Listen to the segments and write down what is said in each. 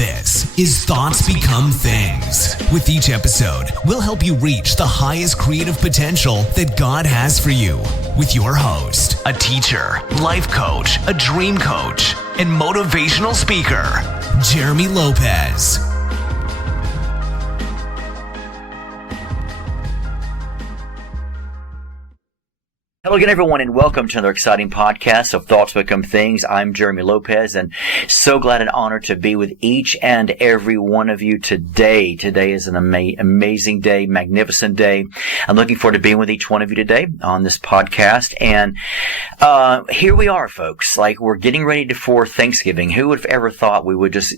This is Thoughts Become Things. With each episode, we'll help you reach the highest creative potential that God has for you. With your host, a teacher, life coach, a dream coach, and motivational speaker, Jeremy Lopez. Hello again, everyone, and welcome to another exciting podcast of Thoughts Become Things. I'm Jeremy Lopez, and so glad and honored to be with each and every one of you today. Today is an amazing day, magnificent day. I'm looking forward to being with each one of you today on this podcast. And here we are, folks. Like, we're getting ready for Thanksgiving. Who would have ever thought we would just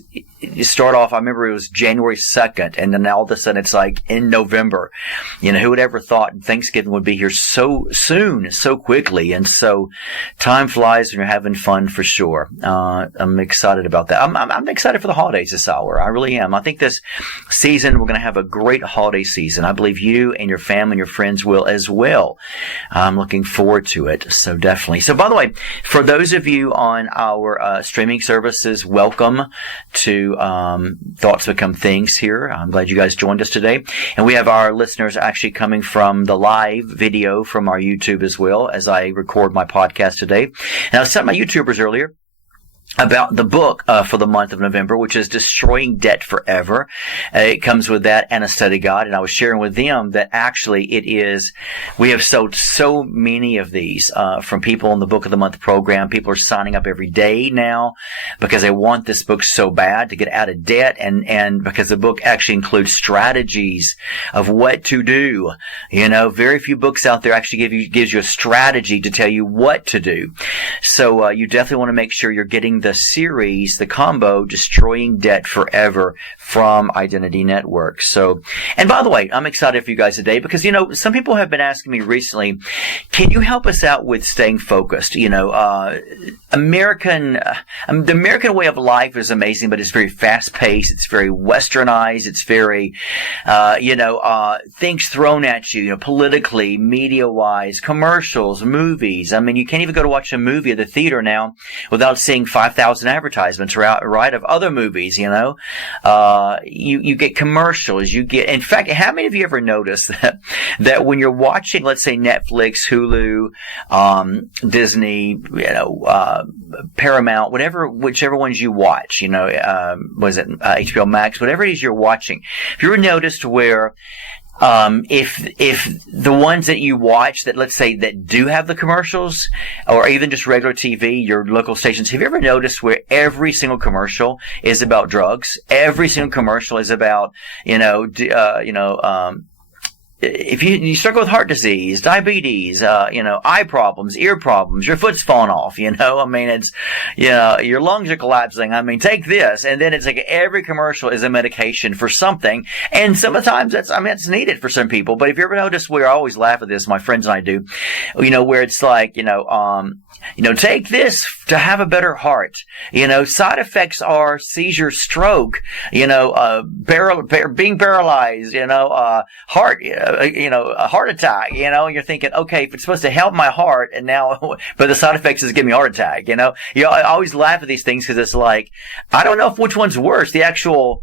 start off? I remember it was January 2nd, and then all of a sudden it's like in November. You know, who would ever thought Thanksgiving would be here so soon? So quickly, and so time flies when you're having fun, for sure. I'm excited about that. I'm excited for the holidays this hour. I really am. I think this season we're going to have a great holiday season. I believe you and your family and your friends will as well. I'm looking forward to it. So definitely. So by the way, for those of you on our streaming services, welcome to Thoughts Become Things here. I'm glad you guys joined us today, and we have our listeners actually coming from the live video from our YouTube as well as I record my podcast today. And I was telling my YouTubers earlier about the book for the month of November, which is Destroying Debt Forever. It comes with that and a study guide, and I was sharing with them that actually we have sold so many of these from people in the Book of the Month program. People are signing up every day now because they want this book so bad to get out of debt, and because the book actually includes strategies of what to do. You know, very few books out there actually gives you a strategy to tell you what to do. So you definitely want to make sure you're getting the series, the combo, Destroying Debt Forever from Identity Network. So, and by the way, I'm excited for you guys today because, you know, some people have been asking me recently, can you help us out with staying focused? You know, the American way of life is amazing, but it's very fast-paced. It's very westernized. It's very, things thrown at you, politically, media-wise, commercials, movies. I mean, you can't even go to watch a movie at the theater now without seeing 5,000 advertisements, right, of other movies, You get commercials, in fact, how many of you ever noticed that when you're watching, let's say, Netflix, Hulu, Disney, Paramount, whichever ones you watch, HBO Max, whatever it is you're watching, have you ever noticed where if the ones that you watch that, let's say, that do have the commercials, or even just regular TV, your local stations, have you ever noticed where every single commercial is about drugs? Every single commercial is about, if you struggle with heart disease, diabetes, eye problems, ear problems, your foot's falling off, I mean, it's, your lungs are collapsing. I mean, take this. And then it's like every commercial is a medication for something. And sometimes it's needed for some people. But if you ever notice, we always laugh at this, my friends and I do, where it's like, take this to have a better heart. Side effects are seizure, stroke, being paralyzed, a heart attack, and you're thinking, okay, if it's supposed to help my heart, and now, but the side effects is giving me a heart attack, I always laugh at these things because it's like, I don't know which one's worse, the actual,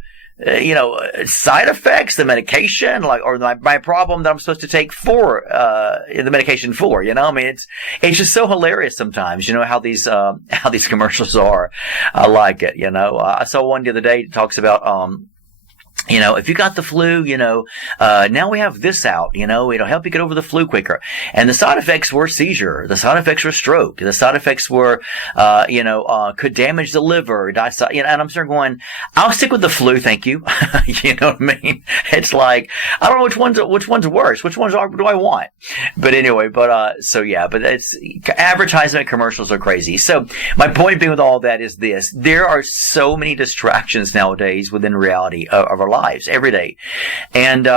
side effects, the medication, or my problem that I'm supposed to take for, the medication for, I mean, it's just so hilarious sometimes, how these commercials are. I like it, I saw one the other day that talks about, if you got the flu, now we have this out, it'll help you get over the flu quicker. And the side effects were seizure. The side effects were stroke. The side effects were, could damage the liver. And I'm sort of going, I'll stick with the flu, thank you. You know what I mean? It's like, I don't know which one's worse. Which ones do I want? But anyway, but it's, advertisement commercials are crazy. So my point being with all that is this: there are so many distractions nowadays within reality of our lives every day. And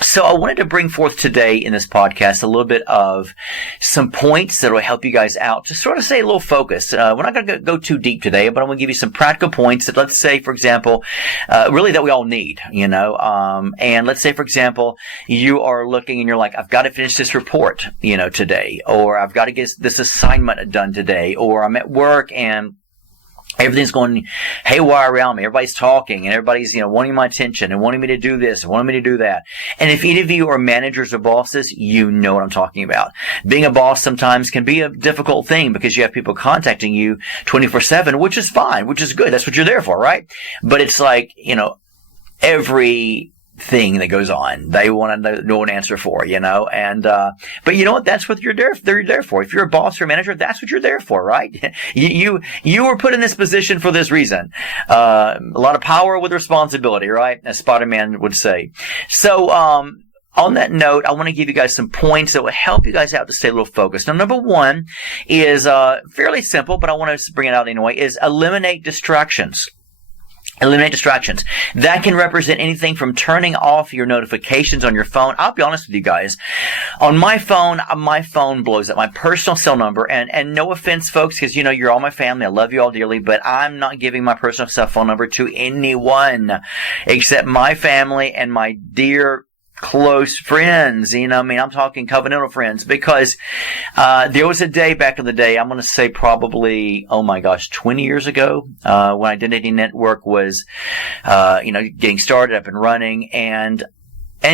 so I wanted to bring forth today in this podcast a little bit of some points that will help you guys out to sort of stay a little focused. We're not going to go too deep today, but I'm going to give you some practical points that, let's say, for example, really that we all need, and let's say, for example, you are looking and you're like, I've got to finish this report, today, or I've got to get this assignment done today, or I'm at work and everything's going haywire around me. Everybody's talking and everybody's, wanting my attention and wanting me to do this and wanting me to do that. And if any of you are managers or bosses, you know what I'm talking about. Being a boss sometimes can be a difficult thing because you have people contacting you 24/7, which is fine, which is good. That's what you're there for, right? But it's like, every thing that goes on, they want to know an answer for, and, but you know what? That's what they're there for. If you're a boss or a manager, that's what you're there for, right? You were put in this position for this reason. A lot of power with responsibility, right? As Spider-Man would say. So, on that note, I want to give you guys some points that will help you guys out to stay a little focused. Now, number one is, fairly simple, but I want to bring it out anyway, is eliminate distractions. Eliminate distractions. That can represent anything from turning off your notifications on your phone. I'll be honest with you guys. On my phone blows up. My personal cell number, and no offense, folks, because you're all my family. I love you all dearly, but I'm not giving my personal cell phone number to anyone except my family and my dear close friends. I'm talking covenantal friends, because there was a day back in the day, I'm going to say probably, 20 years ago, when Identity Network was, getting started up and running, and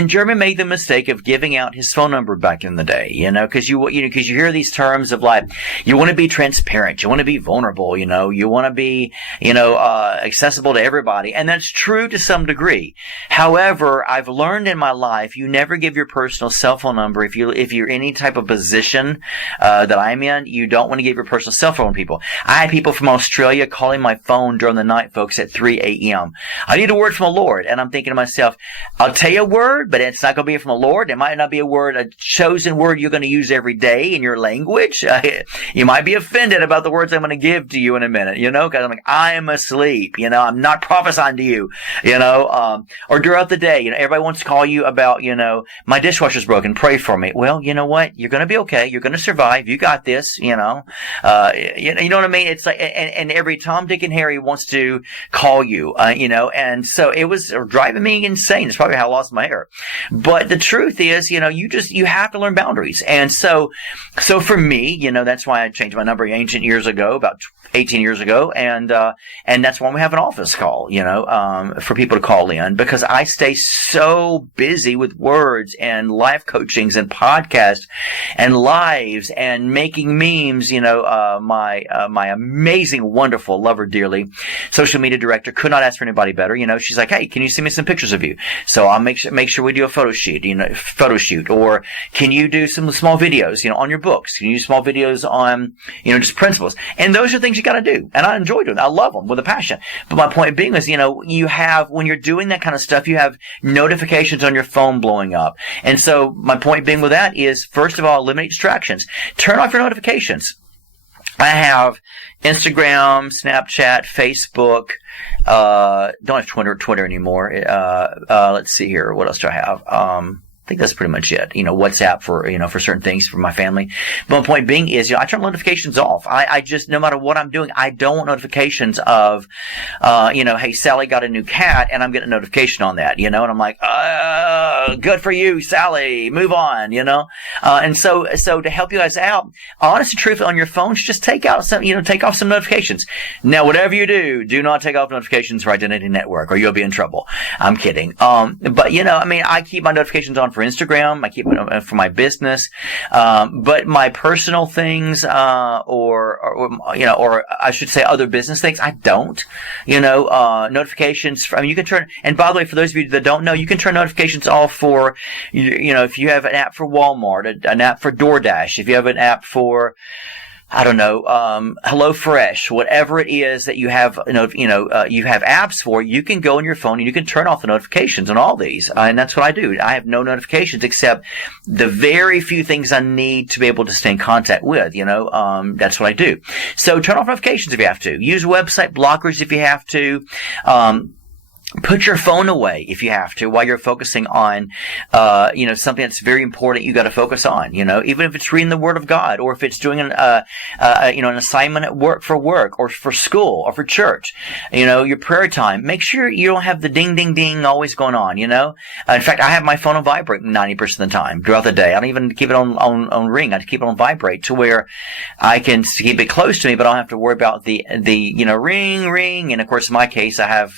Jeremy made the mistake of giving out his phone number back in the day, because you hear these terms of like, you want to be transparent, you want to be vulnerable, you want to be, accessible to everybody. And that's true to some degree. However, I've learned in my life, you never give your personal cell phone number. If you're any type of position, that I'm in, you don't want to give your personal cell phone to people. I had people from Australia calling my phone during the night, folks, at 3 a.m. I need a word from the Lord. And I'm thinking to myself, I'll tell you a word, but it's not going to be from the Lord. It might not be a chosen word you're going to use every day in your language. You might be offended about the words I'm going to give to you in a minute, because I'm like, I'm asleep, I'm not prophesying to you, or throughout the day, everybody wants to call you about, my dishwasher's broken, pray for me. Well, you know what? You're going to be okay. You're going to survive. You got this, you know what I mean? It's like, and every Tom, Dick, and Harry wants to call you, and so it was driving me insane. It's probably how I lost my hair. But the truth is, you have to learn boundaries. And so for me, that's why I changed my number ancient years ago, about 18 years ago. And that's why we have an office call, for people to call in, because I stay so busy with words and life coachings and podcasts and lives and making memes. My amazing, wonderful, love her dearly, social media director could not ask for anybody better. She's like, hey, can you send me some pictures of you? So I'll make sure we do a photo shoot, or can you do some small videos, on your books? Can you do small videos on, just principles? And those are things you got to do. And I enjoy doing them. I love them with a passion. But my point being is, you have, when you're doing that kind of stuff, you have notifications on your phone blowing up. And so my point being with that is, first of all, eliminate distractions. Turn off your notifications. I have Instagram, Snapchat, Facebook, don't have Twitter anymore. Let's see here. What else do I have? I think that's pretty much it. WhatsApp for certain things for my family. But my point being is, I turn notifications off. I just, no matter what I'm doing, I don't want notifications of, hey, Sally got a new cat, and I'm getting a notification on that, and I'm like, good for you, Sally, move on, and so to help you guys out, honest and truthful, on your phones, just take off some notifications. Now, whatever you do not take off notifications for Identity Network, or you'll be in trouble. I'm kidding. But I keep my notifications on for Instagram. I keep it for my business. But my personal things, or I should say other business things, I don't. Notifications. You can turn, and by the way, for those of you that don't know, you can turn notifications off for, if you have an app for Walmart, an app for DoorDash, if you have an app for, I don't know, HelloFresh, whatever it is that you have, you have apps for, you can go on your phone and you can turn off the notifications on all these. And that's what I do. I have no notifications except the very few things I need to be able to stay in contact with, that's what I do. So turn off notifications if you have to. Use website blockers if you have to. Put your phone away if you have to while you're focusing on, something that's very important you got to focus on, even if it's reading the Word of God, or if it's doing an assignment at work or for school or for church, your prayer time. Make sure you don't have the ding, ding, ding always going on, in fact, I have my phone on vibrate 90% of the time throughout the day. I don't even keep it on ring. I keep it on vibrate to where I can keep it close to me, but I don't have to worry about the ring. And of course, in my case, I have,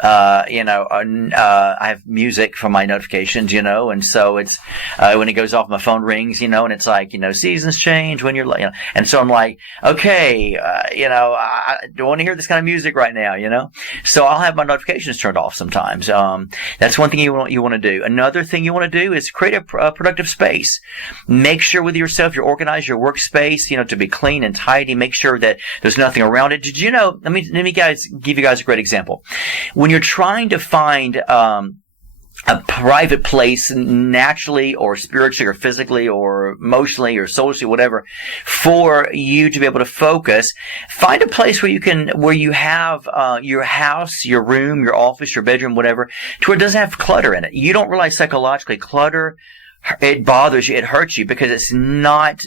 I have music for my notifications, and so it's, when it goes off, my phone rings, and it's like, seasons change when you're, and so I'm like, okay, I don't want to hear this kind of music right now, so I'll have my notifications turned off sometimes. That's one thing you want to do. Another thing you want to do is create a productive space. Make sure with yourself, you organize your workspace, to be clean and tidy. Make sure that there's nothing around it. Did you know, let me give you guys a great example. When you're trying to find a private place naturally or spiritually or physically or emotionally or socially, whatever, for you to be able to focus, find a place where you have your house, your room, your office, your bedroom, whatever, to where it doesn't have clutter in it. You don't realize psychologically clutter, it bothers you, it hurts you because it's not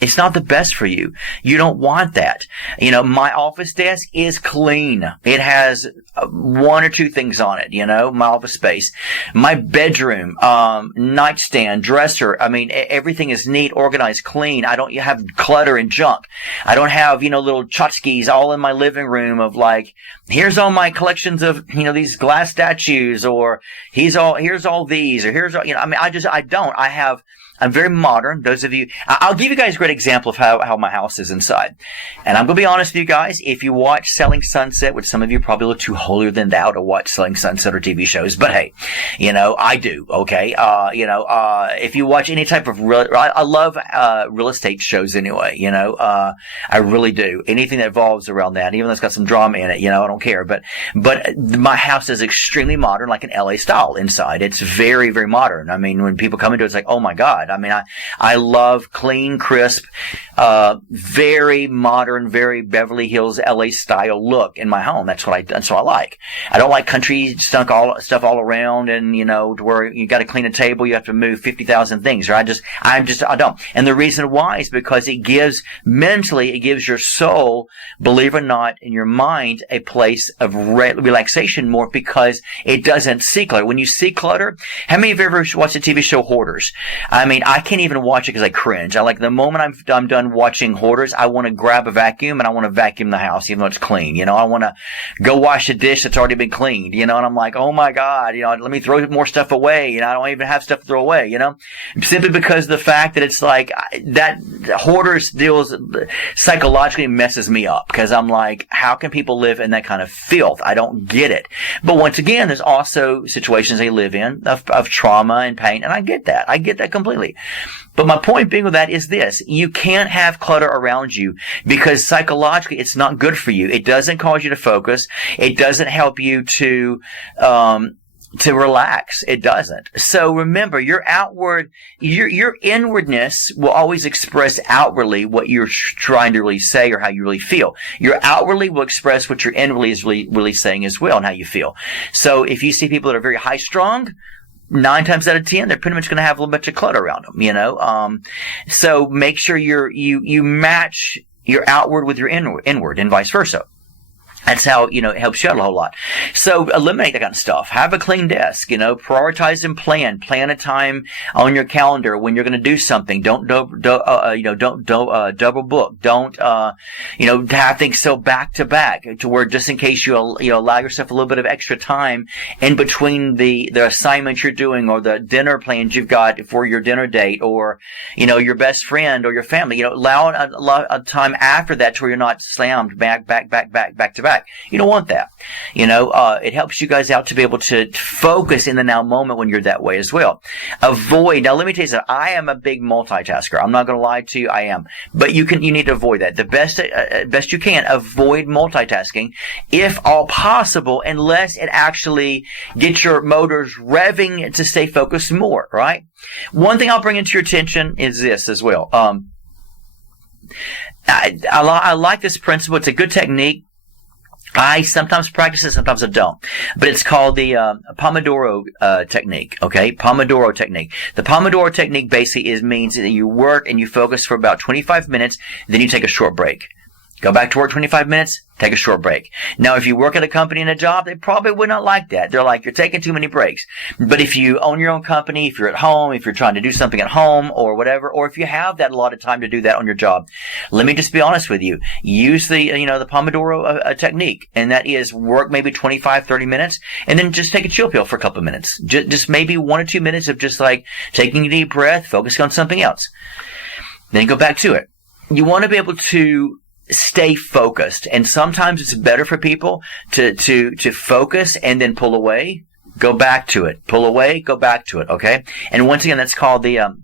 the best for you. You don't want that. My office desk is clean. It has one or two things on it, my office space. My bedroom, nightstand, dresser, everything is neat, organized, clean. I don't have clutter and junk. I don't have, little tchotchkes all in my living room of like, here's all my collections of, these glass statues, or here's all these, or here's all, I'm very modern. Those of you, I'll give you guys a great example of how my house is inside. And I'm going to be honest with you guys. If you watch Selling Sunset, which some of you probably look too holier than thou to watch Selling Sunset or TV shows, but hey, I do. Okay. If you watch any type of I love, real estate shows anyway, I really do. Anything that evolves around that, even though it's got some drama in it, I don't care. But my house is extremely modern, like an LA style inside. It's very, very modern. When people come into it, it's like, oh my God. I love clean, crisp, very modern, very Beverly Hills, LA style look in my home. That's what I like. I don't like country stuff all around and, to where you got to clean a table, you have to move 50,000 things, or I don't. And the reason why is because it gives your soul, believe it or not, in your mind, a place of relaxation more because it doesn't see clutter. When you see clutter, how many of you ever watched the TV show Hoarders? I can't even watch it because I cringe. The moment I'm done watching Hoarders, I want to grab a vacuum and I want to vacuum the house even though it's clean. I want to go wash a dish that's already been cleaned, and I'm like, oh my God, let me throw more stuff away. I don't even have stuff to throw away, simply because of the fact that it's like that Hoarders deals psychologically messes me up because I'm like, how can people live in that kind of filth? I don't get it. But once again, there's also situations they live in of trauma and pain, and I get that. I get that completely. But my point being with that is this. You can't have clutter around you because psychologically it's not good for you. It doesn't cause you to focus. It doesn't help you to relax. It doesn't. So remember, your inwardness will always express outwardly what you're trying to really say or how you really feel. Your outwardly will express what your inwardly is really saying as well and how you feel. So if you see people that are very high strung, 9 times out of 10, they're pretty much going to have a little bit of clutter around them, so make sure you match your outward with your inward and vice versa. That's how, it helps you out a whole lot. So eliminate that kind of stuff. Have a clean desk, prioritize and plan. Plan a time on your calendar when you're going to do something. Don't double book. Don't, have things so back to back to where just in case you allow yourself a little bit of extra time in between the assignments you're doing or the dinner plans you've got for your dinner date or, your best friend or your family, allow a time after that to where you're not slammed back to back. You don't want that. It helps you guys out to be able to focus in the now moment when you're that way as well. Avoid. Now, let me tell you something. I am a big multitasker. I'm not going to lie to you. I am. But you need to avoid that. The best you can, avoid multitasking if all possible, unless it actually gets your motors revving to stay focused more, right? One thing I'll bring into your attention is this as well. I like this principle. It's a good technique. I sometimes practice it, sometimes I don't. But it's called the Pomodoro technique, okay? Pomodoro technique. The Pomodoro technique basically means that you work and you focus for about 25 minutes, then you take a short break. Go back to work 25 minutes, take a short break. Now, if you work at a company and a job, they probably would not like that. They're like, you're taking too many breaks. But if you own your own company, if you're at home, if you're trying to do something at home or whatever, or if you have that a lot of time to do that on your job, let me just be honest with you. Use the Pomodoro technique. And that is work maybe 25, 30 minutes and then just take a chill pill for a couple of minutes. Just maybe 1 or 2 minutes of just like taking a deep breath, focusing on something else. Then go back to it. You want to be able to stay focused. And sometimes it's better for people to focus and then pull away, go back to it, pull away, go back to it. Okay. And once again, that's called the,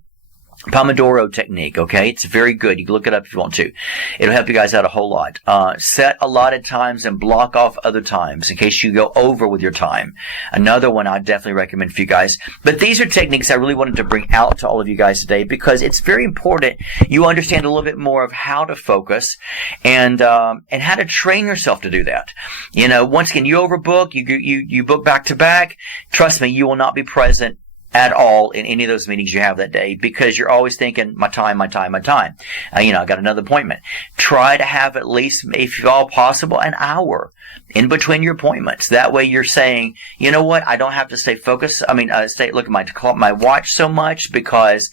Pomodoro technique, okay? It's very good. You can look it up if you want to. It'll help you guys out a whole lot. Set allotted times and block off other times in case you go over with your time. Another one I definitely recommend for you guys. But these are techniques I really wanted to bring out to all of you guys today because it's very important you understand a little bit more of how to focus and how to train yourself to do that. You know, once again, you overbook, you book back to back. Trust me, you will not be present at all in any of those meetings you have that day because you're always thinking, my time. I got another appointment. Try to have at least, if at all possible, an hour in between your appointments. That way you're saying, you know what, I don't have to stay focused. Look at my watch so much because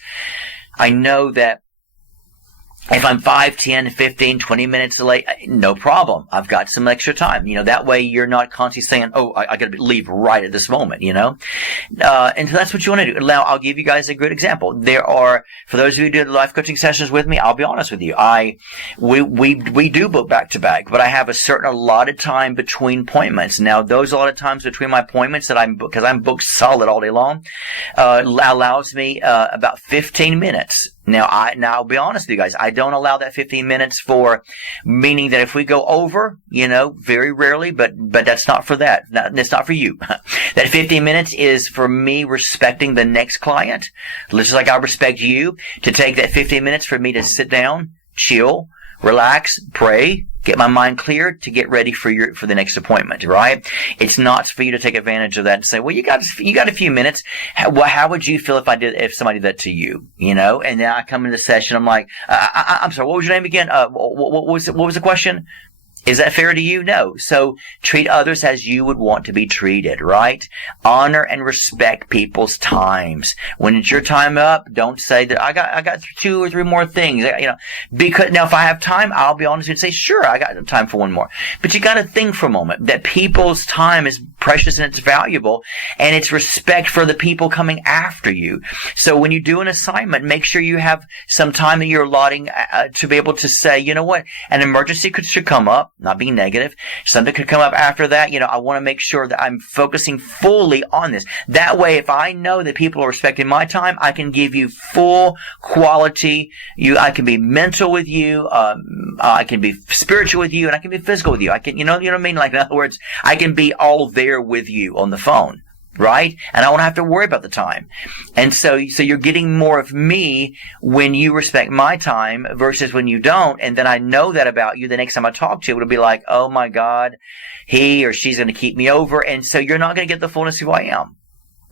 I know that if I'm 5, 10, 15, 20 minutes late, no problem. I've got some extra time. You know, that way you're not constantly saying, oh, I got to leave right at this moment, you know. And so that's what you want to do. Now, I'll give you guys a good example. There are, for those of you who do the life coaching sessions with me, I'll be honest with you. We do book back to back, but I have a certain allotted time between appointments. Now, those allotted times between my appointments because I'm booked solid all day long, allows me, about 15 minutes. Now I'll be honest with you guys. I don't allow that 15 minutes for, meaning that if we go over, you know, very rarely, but that's not for that. That's not for you. That 15 minutes is for me respecting the next client. Just like I respect you to take that 15 minutes for me to sit down, chill, relax, pray, get my mind clear to get ready for the next appointment, right? It's not for you to take advantage of that and say, well, you got a few minutes. How would you feel if somebody did that to you? You know? And then I come into the session, I'm like, I'm sorry, what was your name again? What was the question? Is that fair to you? No. So treat others as you would want to be treated, right? Honor and respect people's times. When it's your time up, don't say that I got 2 or 3 more things, you know, because now if I have time, I'll be honest and say, sure, I got time for one more. But you got to think for a moment that people's time is precious and it's valuable and it's respect for the people coming after you. So when you do an assignment, make sure you have some time that you're allotting to be able to say, you know what, an emergency should come up. Not being negative. Something could come up after that. You know, I want to make sure that I'm focusing fully on this. That way, if I know that people are respecting my time, I can give you full quality. I can be mental with you. I can be spiritual with you, and I can be physical with you. I can, you know what I mean? Like, in other words, I can be all there with you on the phone. Right? And I don't have to worry about the time. And so you're getting more of me when you respect my time versus when you don't. And then I know that about you. The next time I talk to you, it'll be like, oh my God, he or she's going to keep me over. And so you're not going to get the fullness of who I am.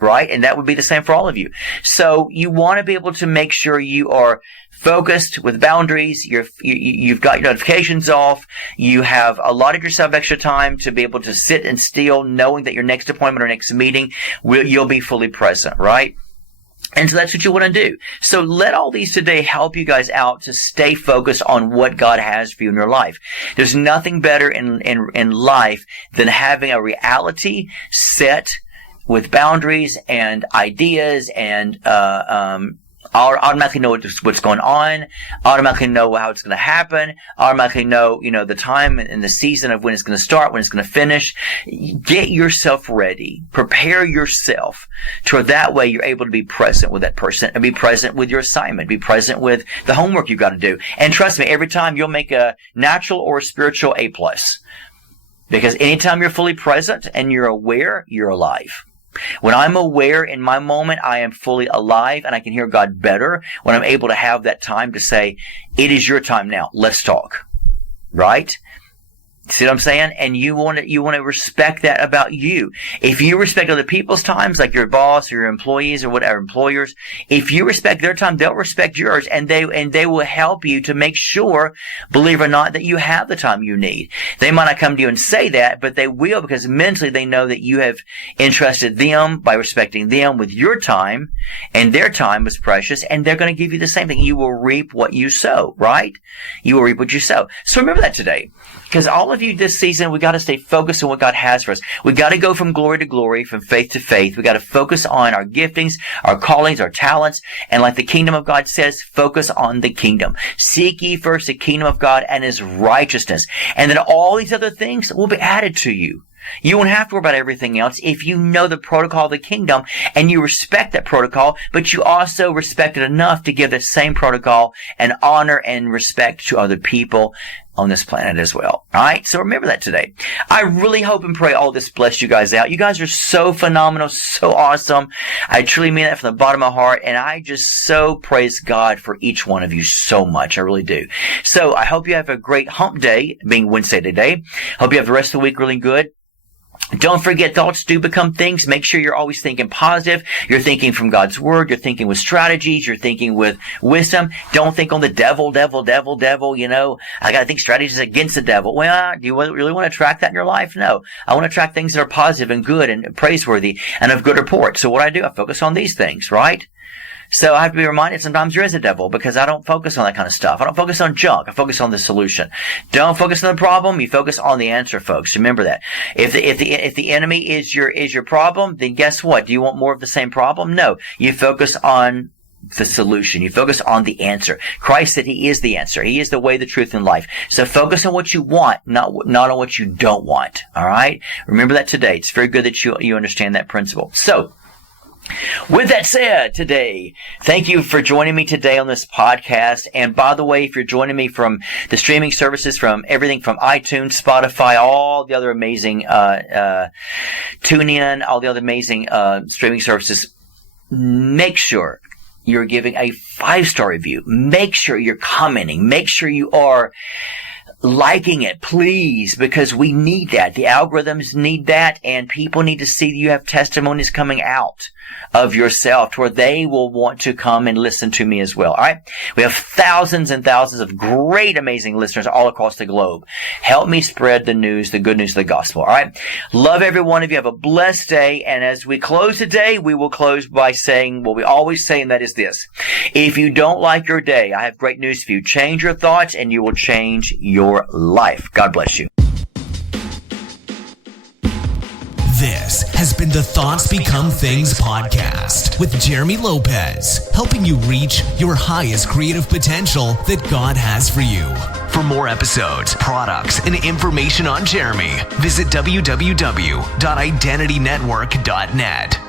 Right? And that would be the same for all of you. So you want to be able to make sure you are focused with boundaries. You've got your notifications off. You have allotted yourself extra time to be able to sit and still, knowing that your next appointment or next meeting, you'll be fully present, right? And so that's what you want to do. So let all these today help you guys out to stay focused on what God has for you in your life. There's nothing better in life than having a reality set with boundaries and ideas and I'll automatically know what's going on, automatically know how it's going to happen, automatically know, you know, the time and the season of when it's going to start, when it's going to finish. Get yourself ready. Prepare yourself to that way you're able to be present with that person and be present with your assignment, be present with the homework you've got to do. And trust me, every time you'll make a natural or a spiritual A+. Because anytime you're fully present and you're aware, you're alive. When I'm aware in my moment, I am fully alive and I can hear God better when I'm able to have that time to say, it is your time now. Let's talk. Right? See what I'm saying? And you want to respect that about you. If you respect other people's times, like your boss or your employees or whatever, employers, if you respect their time, they'll respect yours, and they will help you to make sure, believe it or not, that you have the time you need. They might not come to you and say that, but they will, because mentally they know that you have entrusted them by respecting them with your time, and their time was precious, and they're going to give you the same thing. You will reap what you sow, right? You will reap what you sow. So remember that today. Because all of you this season, we got to stay focused on what God has for us. We got to go from glory to glory, from faith to faith. We got to focus on our giftings, our callings, our talents. And like the kingdom of God says, focus on the kingdom. Seek ye first the kingdom of God and his righteousness. And then all these other things will be added to you. You won't have to worry about everything else if you know the protocol of the kingdom and you respect that protocol, but you also respect it enough to give the same protocol and honor and respect to other people on this planet as well. All right? So remember that today. I really hope and pray all this blessed you guys out. You guys are so phenomenal, so awesome. I truly mean that from the bottom of my heart, and I just so praise God for each one of you so much. I really do. So I hope you have a great hump day, being Wednesday today. Hope you have the rest of the week really good. Don't forget, thoughts do become things. Make sure you're always thinking positive. You're thinking from God's word. You're thinking with strategies. You're thinking with wisdom. Don't think on the devil. You know, I got to think strategies against the devil. Well, do you really want to attract that in your life? No. I want to attract things that are positive and good and praiseworthy and of good report. So what I focus on these things, right? So I have to be reminded sometimes there is a devil, because I don't focus on that kind of stuff. I don't focus on junk. I focus on the solution. Don't focus on the problem. You focus on the answer, folks. Remember that. If the enemy is your problem, then guess what? Do you want more of the same problem? No. You focus on the solution. You focus on the answer. Christ said he is the answer. He is the way, the truth, and life. So focus on what you want, not on what you don't want. All right? Remember that today. It's very good that you understand that principle. So, with that said, today, thank you for joining me today on this podcast. And by the way, if you're joining me from the streaming services, from everything from iTunes, Spotify, all the other amazing TuneIn, all the other amazing streaming services, make sure you're giving a 5-star review. Make sure you're commenting. Make sure you are liking it, please, because we need that. The algorithms need that, and people need to see that you have testimonies coming out of yourself to where they will want to come and listen to me as well. All right? We have thousands and thousands of great, amazing listeners all across the globe. Help me spread the news, the good news of the gospel. All right? Love every one of you. Have a blessed day. And as we close today, we will close by saying what we always say, and that is this. If you don't like your day, I have great news for you. Change your thoughts and you will change your life. God bless you. This has been the Thoughts Become Things podcast with Jeremy Lopez, helping you reach your highest creative potential that God has for you. For more episodes, products, and information on Jeremy, visit www.identitynetwork.net.